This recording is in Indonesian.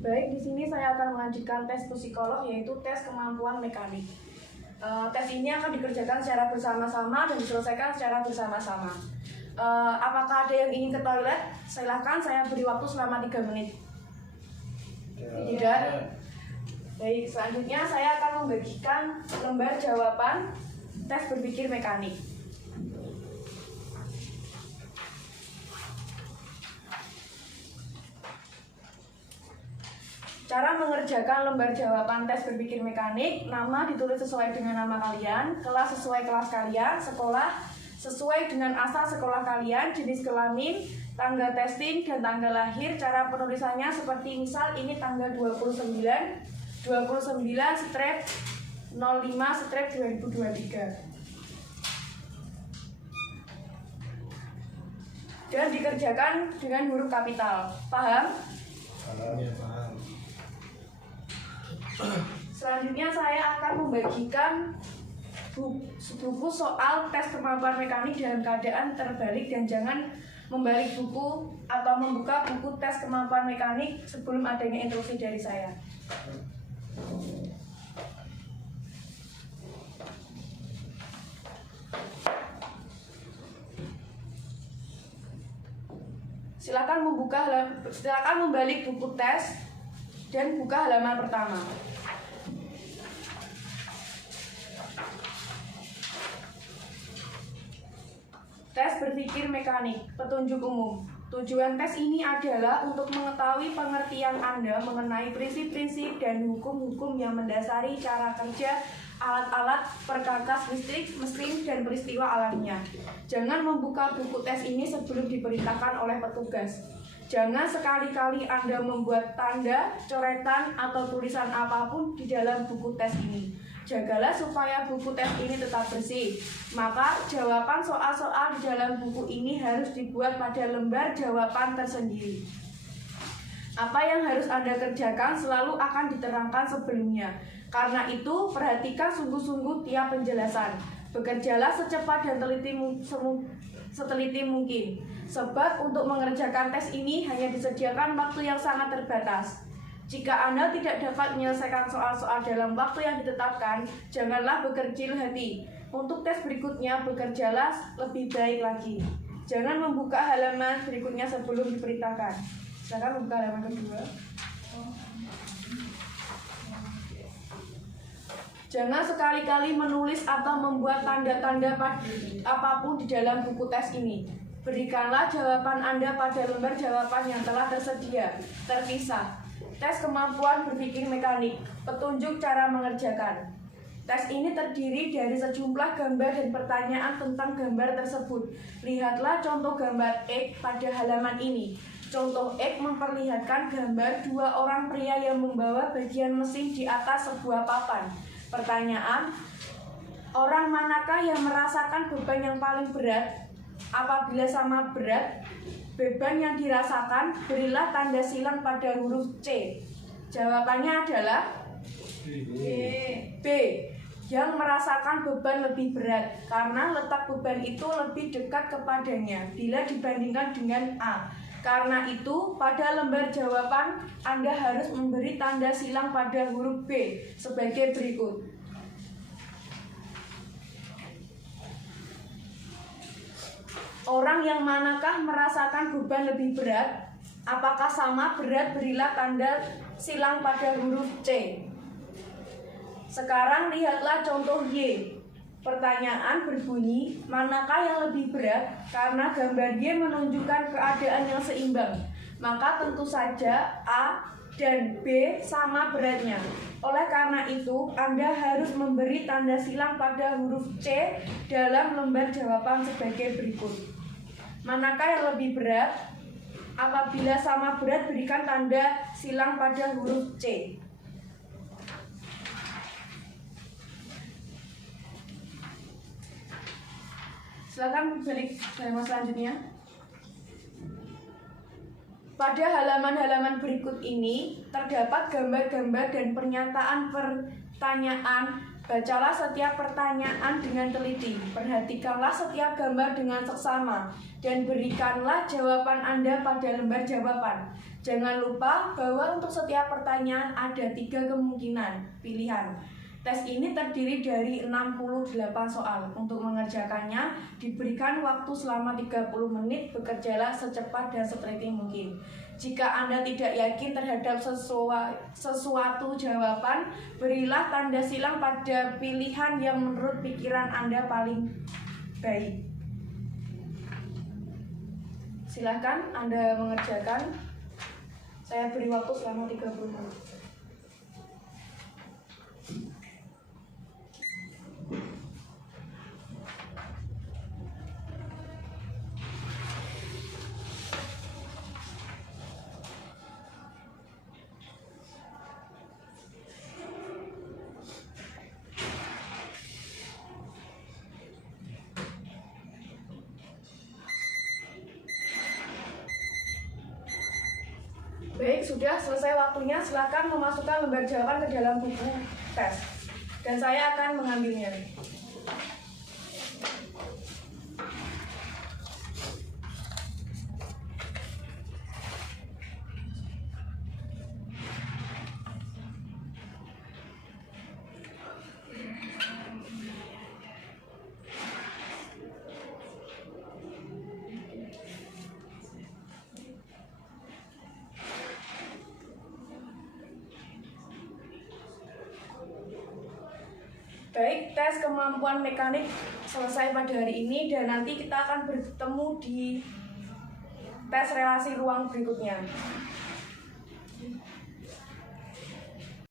Baik, di sini saya akan melanjutkan tes psikolog, yaitu tes kemampuan mekanik. Tes ini akan dikerjakan secara bersama-sama dan diselesaikan secara bersama-sama. Apakah ada yang ingin ke toilet? Silahkan, saya beri waktu selama 3 menit. Tidak? Baik, selanjutnya saya akan membagikan lembar jawaban tes berpikir mekanik. Cara mengerjakan lembar jawaban tes berpikir mekanik: nama ditulis sesuai dengan nama kalian, kelas sesuai kelas kalian, sekolah sesuai dengan asal sekolah kalian, jenis kelamin, tanggal testing, dan tanggal lahir. Cara penulisannya seperti misal ini tanggal 29/05/2023 dan dikerjakan dengan huruf kapital. Paham? Ya, paham. Selanjutnya saya akan membagikan buku soal tes kemampuan mekanik dalam keadaan terbalik, dan jangan membalik buku atau membuka buku tes kemampuan mekanik sebelum adanya instruksi dari saya. Silakan membalik buku tes dan buka halaman pertama. Tes berpikir mekanik, petunjuk umum. Tujuan tes ini adalah untuk mengetahui pengertian Anda mengenai prinsip-prinsip dan hukum-hukum yang mendasari cara kerja alat-alat perkakas listrik, mesin, dan peristiwa alamnya. Jangan membuka buku tes ini sebelum diperintahkan oleh petugas. Jangan sekali-kali Anda membuat tanda, coretan, atau tulisan apapun di dalam buku tes ini. Jagalah supaya buku tes ini tetap bersih. Maka jawaban soal-soal di dalam buku ini harus dibuat pada lembar jawaban tersendiri. Apa yang harus Anda kerjakan selalu akan diterangkan sebelumnya. Karena itu, perhatikan sungguh-sungguh tiap penjelasan. Bekerjalah secepat dan seteliti mungkin. Sebab untuk mengerjakan tes ini hanya disediakan waktu yang sangat terbatas. Jika Anda tidak dapat menyelesaikan soal-soal dalam waktu yang ditetapkan, janganlah berkecil hati. Untuk tes berikutnya, bekerjalah lebih baik lagi. Jangan membuka halaman berikutnya sebelum diperintahkan. Silakan membuka halaman kedua. Jangan sekali-kali menulis atau membuat tanda-tanda apapun di dalam buku tes ini. Berikanlah jawaban Anda pada lembar jawaban yang telah tersedia, terpisah. Tes kemampuan berpikir mekanik, petunjuk cara mengerjakan. Tes ini terdiri dari sejumlah gambar dan pertanyaan tentang gambar tersebut. Lihatlah contoh gambar X pada halaman ini. Contoh X memperlihatkan gambar 2 orang pria yang membawa bagian mesin di atas sebuah papan. Pertanyaan: orang manakah yang merasakan beban yang paling berat? Apabila sama berat beban yang dirasakan, berilah tanda silang pada huruf C. Jawabannya adalah B. Yang merasakan beban lebih berat, karena letak beban itu lebih dekat kepadanya bila dibandingkan dengan A. Karena itu, pada lembar jawaban Anda harus memberi tanda silang pada huruf B sebagai berikut. Orang yang manakah merasakan beban lebih berat? Apakah sama berat? Berilah tanda silang pada huruf C. Sekarang lihatlah contoh Y. Pertanyaan berbunyi, manakah yang lebih berat? Karena gambar Y menunjukkan keadaan yang seimbang, maka tentu saja A dan B sama beratnya. Oleh karena itu, Anda harus memberi tanda silang pada huruf C dalam lembar jawaban sebagai berikut. Manakah yang lebih berat? Apabila sama berat, berikan tanda silang pada huruf C. Silakan balik halaman selanjutnya. Pada halaman-halaman berikut ini terdapat gambar-gambar dan pernyataan pertanyaan Bacalah setiap pertanyaan dengan teliti, perhatikanlah setiap gambar dengan seksama, dan berikanlah jawaban Anda pada lembar jawaban. Jangan lupa bahwa untuk setiap pertanyaan ada 3 kemungkinan pilihan. Tes ini terdiri dari 68 soal. Untuk mengerjakannya, diberikan waktu selama 30 menit, bekerjalah secepat dan seteliti mungkin. Jika Anda tidak yakin terhadap sesuatu jawaban, berilah tanda silang pada pilihan yang menurut pikiran Anda paling baik. Silakan Anda mengerjakan. Saya beri waktu selama 30 menit. Baik, sudah selesai waktunya. Silakan memasukkan lembar jawaban ke dalam buku tes. Dan saya akan mengambilnya. Baik, tes kemampuan mekanik selesai pada hari ini dan nanti kita akan bertemu di tes relasi ruang berikutnya.